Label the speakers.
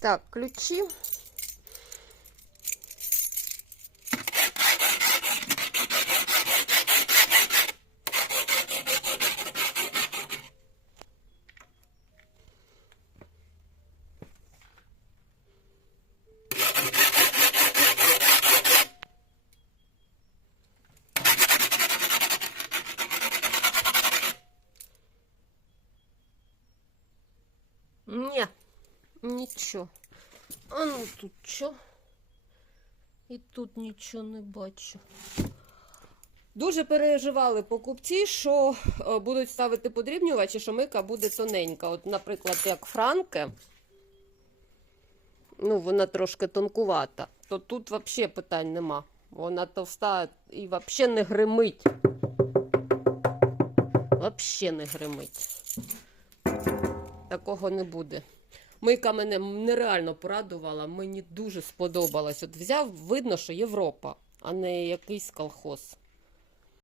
Speaker 1: Так, ключи. Нет. Нічого. А ну тут що? І тут нічого не бачу. Дуже переживали покупці, що е, будуть ставити подрібнювачі, що мийка буде тоненька. От, наприклад, як Франке, ну, вона трошки тонкувата, то тут взагалі питань нема. Вона товста і взагалі не гримить. Взагалі не гримить. Такого не буде. Мийка мене нереально порадувала, мені дуже сподобалось. От взяв, видно, що Європа, а не якийсь колхоз.